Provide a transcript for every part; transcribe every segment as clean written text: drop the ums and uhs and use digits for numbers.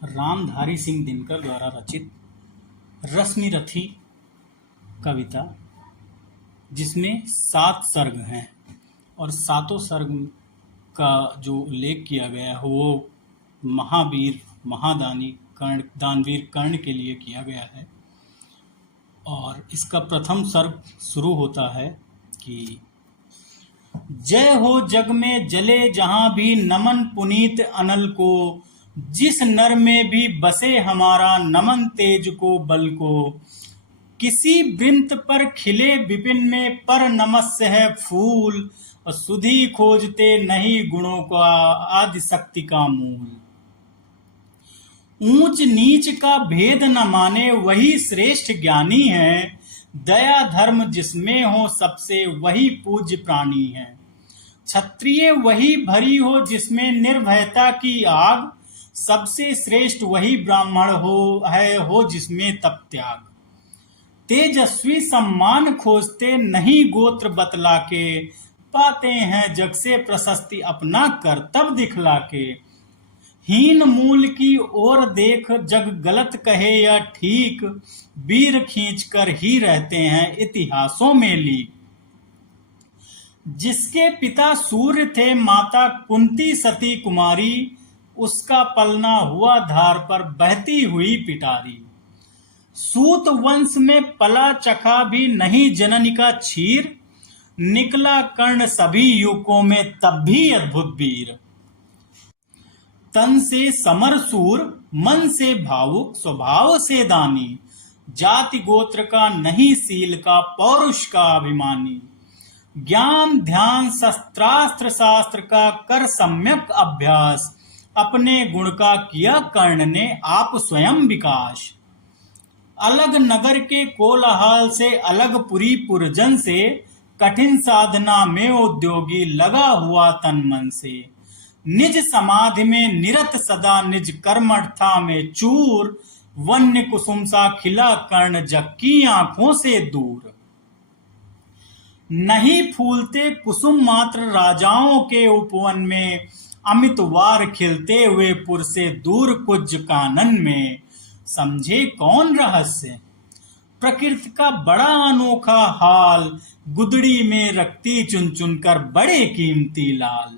रामधारी सिंह दिनकर द्वारा रचित रश्मिरथी कविता, जिसमें 7 सर्ग हैं और सातों सर्ग का जो उल्लेख किया गया है वो महावीर महादानी कर्ण दानवीर कर्ण के लिए किया गया है। और इसका प्रथम सर्ग शुरू होता है कि जय हो जग में जले जहां भी नमन पुनीत अनल को, जिस नर में भी बसे हमारा नमन तेज को बल को। किसी वृंत पर खिले विपिन में पर नमस्य है फूल, और सुधि खोजते नहीं गुणों का आदि शक्ति का मूल। ऊंच नीच का भेद न माने वही श्रेष्ठ ज्ञानी है, दया धर्म जिसमें हो सबसे वही पूज्य प्राणी है। क्षत्रिय वही भरी हो जिसमें निर्भयता की आग, सबसे श्रेष्ठ वही ब्राह्मण हो जिसमें तप त्याग। तेजस्वी सम्मान खोजते नहीं गोत्र बतला के, पाते हैं जग से प्रशस्ति अपना कर्तव्य दिखला के। हीन मूल की ओर देख जग गलत कहे या ठीक, वीर खींच कर ही रहते हैं इतिहासों में लीक। जिसके पिता सूर्य थे माता कुंती सती कुमारी, उसका पलना हुआ धार पर बहती हुई पिटारी। सूत वंश में पला चखा भी नहीं जननी का क्षीर, निकला कर्ण सभी युगों में तब भी अद्भुत वीर। तन से समर सूर, मन से भावुक, स्वभाव से दानी, जाति गोत्र का नहीं शील का पौरुष का अभिमानी। ज्ञान ध्यान शस्त्रास्त्र शास्त्र का कर सम्यक अभ्यास, अपने गुण का किया कर्ण ने आप स्वयं विकास। अलग नगर के कोलाहल से अलग पुरी पुरजन से, कठिन साधना में उद्योगी लगा हुआ तन मन से। निज समाधि में निरत सदा निज कर्मठा में चूर, वन्य कुसुम सा खिला कर्ण जग की आंखों से दूर। नहीं फूलते कुसुम मात्र राजाओं के उपवन में, अमित वार खिलते हुए पुर से दूर कुज कानन में। समझे कौन रहस्य प्रकृति का बड़ा अनोखा हाल, गुदड़ी में रखती चुन चुन कर बड़े कीमती लाल।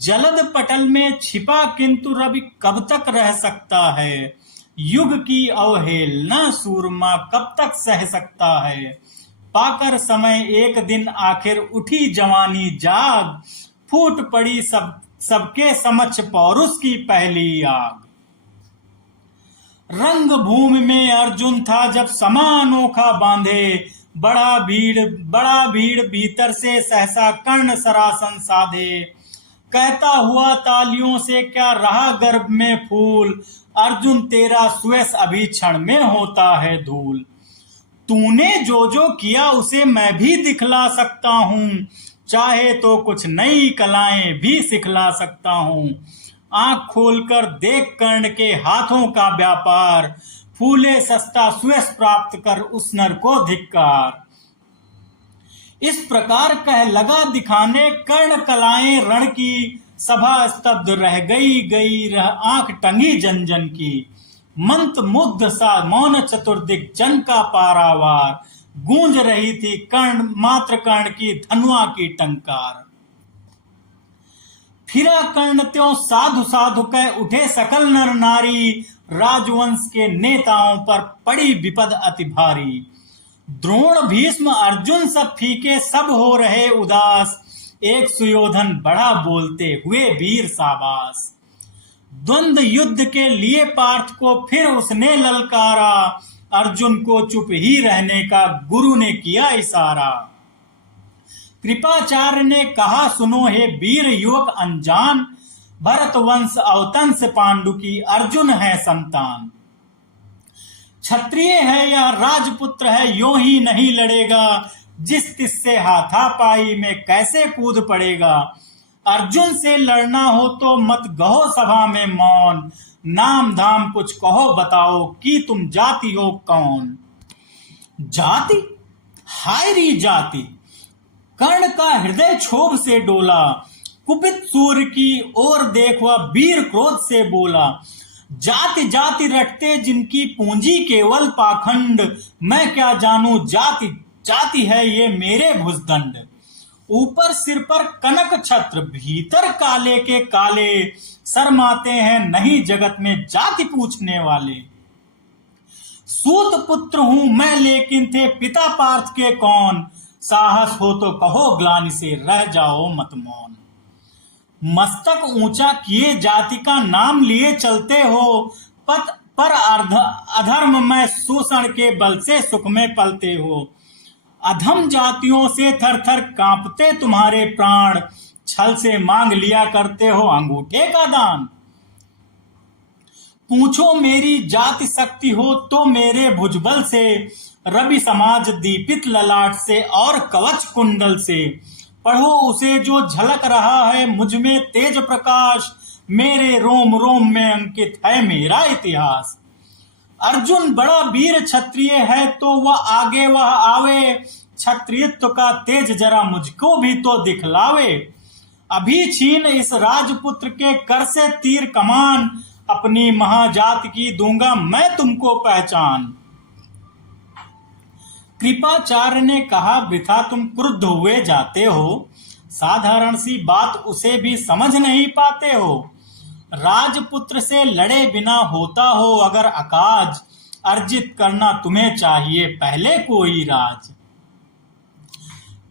जलद पटल में छिपा किंतु रवि कब तक रह सकता है, युग की अवहेलना सूरमा कब तक सह सकता है। पाकर समय एक दिन आखिर उठी जवानी जाग, फूट पड़ी सबके समक्ष पौरुष की पहली आग। रंग भूमि में अर्जुन था जब समा अनोखा बांधे, बड़ा भीड़ भीतर से सहसा कर्ण सरासन साधे। कहता हुआ तालियों से क्या रहा गर्भ में फूल, अर्जुन तेरा सुयस अभी क्षण में होता है धूल। तूने जो किया उसे मैं भी दिखला सकता हूँ, चाहे तो कुछ नई कलाएं भी सिखला सकता हूँ। आंख खोलकर देख कर्ण के हाथों का व्यापार, फूले सस्ता सुयस प्राप्त कर उस नर को धिक्कार। इस प्रकार कह लगा दिखाने कर्ण कलाएं रण की, सभा स्तब्ध रह गई आंख टंगी जन जन की। मंत मुग्ध सा मौन चतुर्दिक जन का पारावार, गूंज रही थी कर्ण की धनुआ की टंकार। फिरा कर्ण त्यों साधु साधु कह उठे सकल नर नारी, राजवंश के नेताओं पर पड़ी विपद अति भारी। द्रोण भीष्म अर्जुन सब फीके सब हो रहे उदास, एक सुयोधन बड़ा बोलते हुए वीर शाबाश। द्वंद्व युद्ध के लिए पार्थ को फिर उसने ललकारा, अर्जुन को चुप ही रहने का गुरु ने किया इशारा। कृपाचार्य ने कहा सुनो हे वीर युवक अनजान, भरत वंश अवतंस पांडु की अर्जुन है संतान। क्षत्रिय है या राजपुत्र है यूं ही नहीं लड़ेगा, जिस तिससे हाथापाई में कैसे कूद पड़ेगा। अर्जुन से लड़ना हो तो मत गहो सभा में मौन, नाम धाम कुछ कहो बताओ कि तुम जाति हो कौन। जाति हाय री जाति, कर्ण का हृदय क्षोभ से डोला, कुपित सूर्य की ओर देख वह वीर क्रोध से बोला। जाति जाति रटते जिनकी पूंजी केवल पाखंड, मैं क्या जानूं जाति जाति है ये मेरे भुजदंड। ऊपर सिर पर कनक छत्र, भीतर काले के काले, शर्माते हैं नहीं जगत में जाति पूछने वाले। सूत पुत्र हूं मैं लेकिन थे पिता पार्थ के कौन, साहस हो तो कहो ग्लानि से रह जाओ मत मौन। मस्तक ऊंचा किए जाति का नाम लिए चलते हो, पर अधर्म में शोषण के बल से सुख में पलते हो। अधम जातियों से थर थर कांपते तुम्हारे प्राण, छल से मांग लिया करते हो अंगूठे का दान। पूछो मेरी जाति शक्ति हो तो मेरे भुजबल से, रवि समाज दीपित ललाट से और कवच कुंडल से। पढ़ो उसे जो झलक रहा है मुझ में तेज प्रकाश, मेरे रोम रोम में अंकित है मेरा इतिहास। अर्जुन बड़ा वीर क्षत्रिय है तो वह आगे वह आवे, क्षत्रियत्व का तेज जरा मुझको भी तो दिखलावे। अभी छीन इस राजपुत्र के कर से तीर कमान, अपनी महाजाति की दूंगा मैं तुमको पहचान। कृपाचार्य ने कहा वृथा तुम क्रुद्ध हुए जाते हो, साधारण सी बात उसे भी समझ नहीं पाते हो। राजपुत्र से लड़े बिना होता हो अगर अकाज, अर्जित करना तुम्हें चाहिए पहले कोई राज।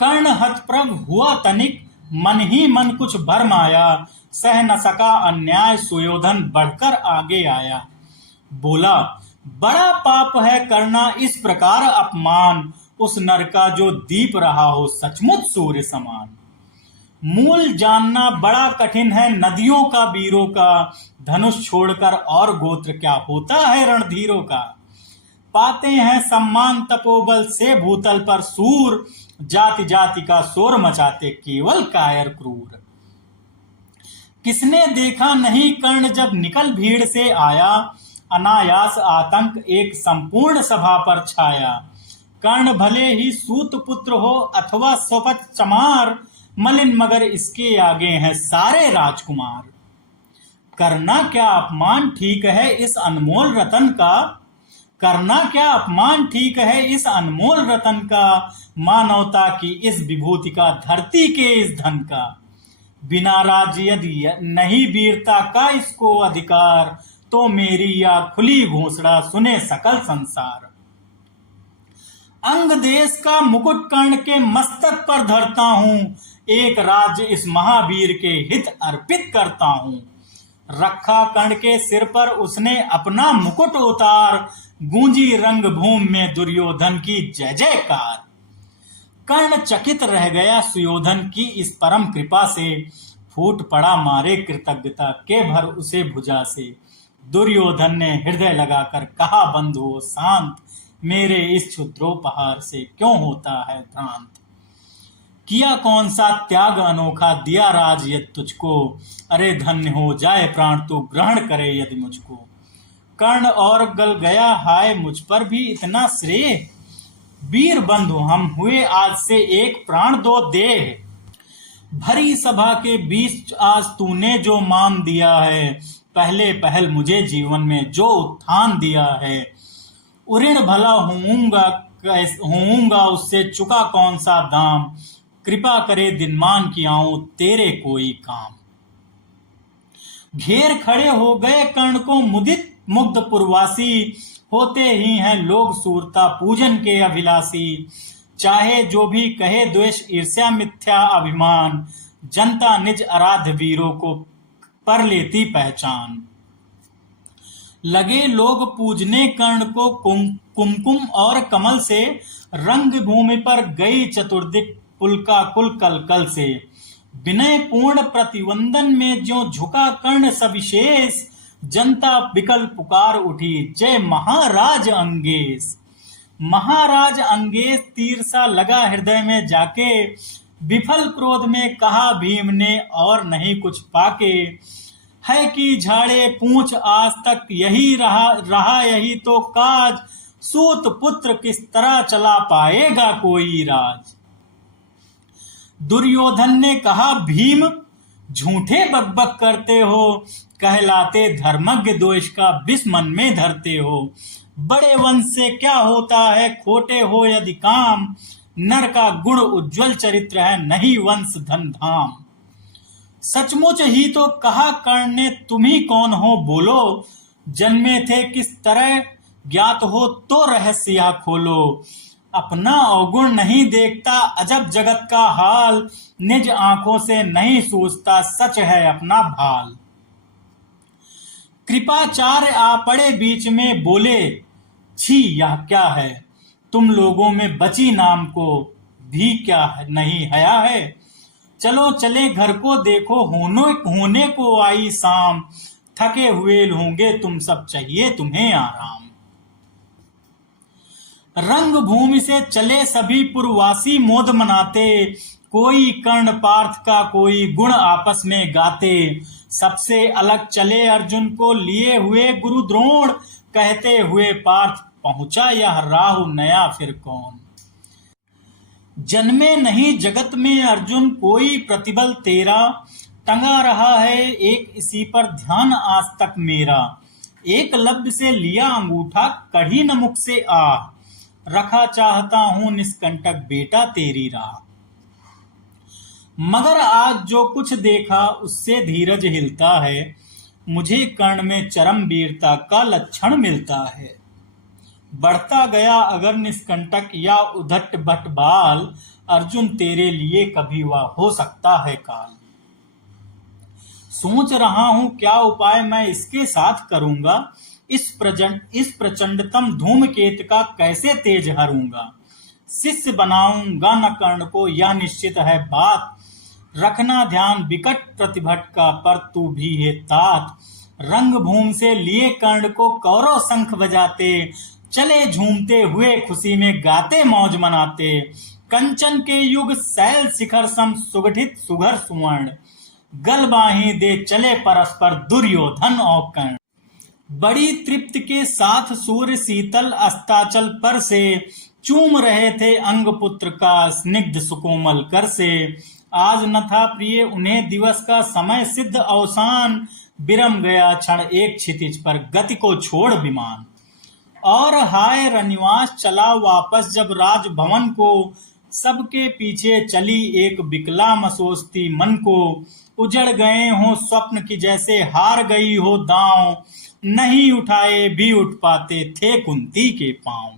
कर्ण हतप्रभ हुआ तनिक, मन ही मन कुछ भरम आया, सह न सका अन्याय सुयोधन बढ़कर आगे आया। बोला बड़ा पाप है करना इस प्रकार अपमान, उस नर का जो दीप रहा हो सचमुच सूर्य समान। मूल जानना बड़ा कठिन है नदियों का वीरों का, धनुष छोड़कर और गोत्र क्या होता है रणधीरों का। पाते हैं सम्मान तपोबल से भूतल पर सूर, जाति जाति का शोर मचाते केवल कायर क्रूर। किसने देखा नहीं कर्ण जब निकल भीड़ से आया, अनायास आतंक एक संपूर्ण सभा पर छाया। कर्ण भले ही सूत पुत्र हो अथवा स्वपत चमार, मलिन मगर इसके आगे हैं सारे राजकुमार। करना क्या अपमान ठीक है इस अनमोल रतन का, करना क्या अपमान ठीक है इस अनमोल रतन का, मानवता की इस विभूति का धरती के इस धन का। बिना राज्य यदि नहीं वीरता का इसको अधिकार, तो मेरी या खुली घोषणा सुने सकल संसार। अंग देश का मुकुट कर्ण के मस्तक पर धरता हूं, एक राज्य इस महावीर के हित अर्पित करता हूं। रखा कर्ण के सिर पर उसने अपना मुकुट उतार, गूंजी रंग भूमि में दुर्योधन की जय जयकार। कर्ण चकित रह गया सुयोधन की इस परम कृपा से, फूट पड़ा मारे कृतज्ञता के भर उसे भुजा से। दुर्योधन ने हृदय लगाकर कहा बंधुओं शांत, मेरे इस क्षुद्रोपहार से क्यों होता है भ्रांत। किया कौन सा त्याग अनोखा दिया राज यदि तुझको, अरे धन्य हो जाए प्राण तू ग्रहण करे यदि मुझको। कर्ण और गल गया हाय मुझ पर भी इतना श्रेय, वीर बंधु हम हुए आज से एक प्राण दो देह। भरी सभा के बीच आज तूने जो मान दिया है, पहले पहल मुझे जीवन में जो उत्थान दिया है। उऋण भला होऊंगा उससे चुका कौन सा दाम, कृपा करे दिनमान की आऊं तेरे कोई काम। घेर खड़े हो गए कर्ण को मुदित मुग्ध पुरवासी, होते ही हैं लोग सूरता पूजन के अभिलाषी। चाहे जो भी कहे द्वेष ईर्ष्या मिथ्या अभिमान, जनता निज आराध्य वीरों को पर लेती पहचान। लगे लोग पूजने कर्ण को कुमकुम और कमल से, रंग भूमि पर गई चतुर्दिक पुलका कुल कलकल से। विनय पूर्ण प्रतिवंदन में जो झुका कर्ण सविशेष, जनता विकल पुकार उठी जय महाराज अंगेश। महाराज अंगेश तीर सा लगा हृदय में जाके, विफल क्रोध में कहा भीम ने और नहीं कुछ पाके। है कि झाड़े पूंछ आज तक यही रहा यही तो काज, सूत पुत्र किस तरह चला पाएगा कोई राज। दुर्योधन ने कहा भीम झूठे बकबक करते हो, कहलाते धर्मज्ञ दोष का विष मन में धरते हो। बड़े वंश से क्या होता है, खोटे हो यदि काम, नर का गुण उज्जवल चरित्र है, नहीं वंश धन धाम। सचमुच ही तो कहा कर्ण ने, तुम ही कौन हो बोलो, जन्मे थे किस तरह, ज्ञात हो तो रहस्य यह खोलो। अपना अवगुण नहीं देखता, अजब जगत का हाल, निज आंखों से नहीं सोचता, सच है अपना भाल। कृपाचार्य आ पड़े बीच में, बोले छी यह क्या है, तुम लोगों में बची नाम को भी क्या नहीं हया है। चलो चले घर को देखो, होने को आई शाम, थके हुए होंगे तुम सब, चाहिए तुम्हें आराम। रंग भूमि से चले सभी पुरवासी मोद मनाते, कोई कर्ण पार्थ का कोई गुण आपस में गाते। सबसे अलग चले अर्जुन को लिए हुए गुरु द्रोण, कहते हुए पार्थ पहुंचा यह राह नया फिर कौन। जन्मे नहीं जगत में अर्जुन कोई प्रतिबल तेरा, टंगा रहा है एक इसी पर ध्यान आज तक मेरा। एक लब्ध से लिया अंगूठा, कढ़ी न मुख से आह, रखा चाहता हूं निष्कंटक बेटा तेरी राह। मगर आज जो कुछ देखा उससे धीरज हिलता है, मुझे कर्ण में चरम वीरता का लक्षण मिलता है। बढ़ता गया अगर निष्कंटक या उद्धट भट्ट बाल, अर्जुन तेरे लिए कभी वह हो सकता है काल। सोच रहा हूं क्या उपाय मैं इसके साथ करूंगा, इस प्रचंडतम धूमकेतु का कैसे तेज हरूंगा। शिष्य बनाऊंगा न कर्ण को, यह निश्चित है बात, रखना ध्यान विकट प्रतिभट का, पर तू भी है तात। रंग भूमि से लिए कर्ण को कौरव शंख बजाते, चले झूमते हुए खुशी में गाते मौज मनाते। कंचन के युग शैल शिखर सम सुगठित सुघर सुवर्ण, गलबाही दे चले परस्पर दुर्योधन और कर्ण। बड़ी तृप्ति के साथ सूर्य शीतल अस्ताचल पर से, चूम रहे थे अंग पुत्र का स्निग्ध सुकोमल कर से। आज न था प्रिय उन्हें दिवस का समय सिद्ध अवसान, विरम गया क्षण एक क्षितिज पर गति को छोड़ विमान। और हाय रनिवास चला वापस जब राजभवन को, सबके पीछे चली एक विकला मसोस्ती मन को। उजड़ गए हो स्वप्न की जैसे हार गई हो दांव, नहीं उठाए भी उठ पाते थे कुंती के पांव।